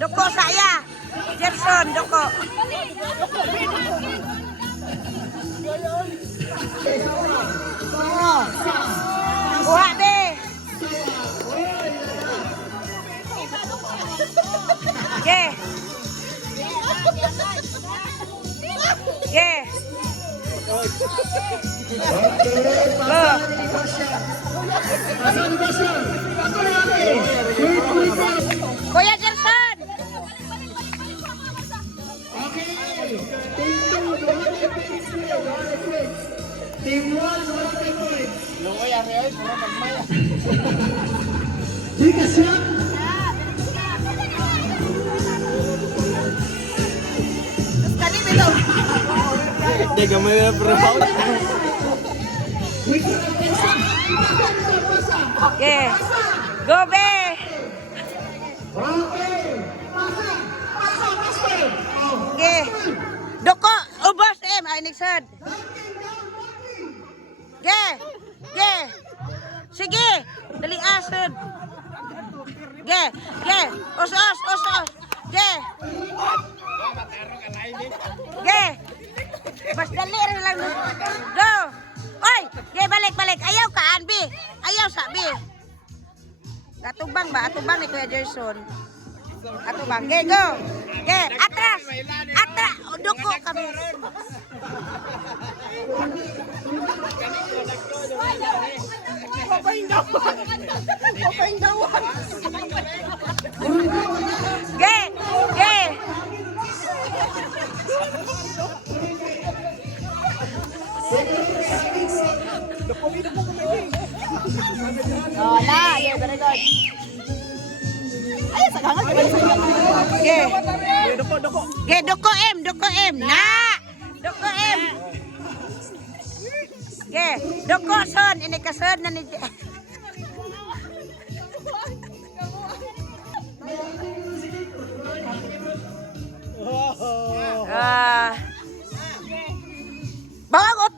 Doko saya. Gerson, doko. Kuha be. Ge. Ge. Kuya Gerson. Team 1, Jika siap, Dia gamay na berapa? Ge. Go be. Ge. Doko, ubos ay niksad. Ge. Ge. Sige, dali asad. Ge, ge. Os. Ge. Ge. Bas dali rin lang. Go. Oy, ge balik. Ayaw ka, Anbi. Ayaw sabi. Atubang ba? Atubang ni Kuya Gerson. Atubang. Ge, go. Ge, atras. Doko kami. Ge. Oh, na, yeah, very good. Ay, sagangan ka ba sa Ge. Doko. Ge, doko M. Na. Doko M. Ge, doko son. Ini kason na ni... Bawang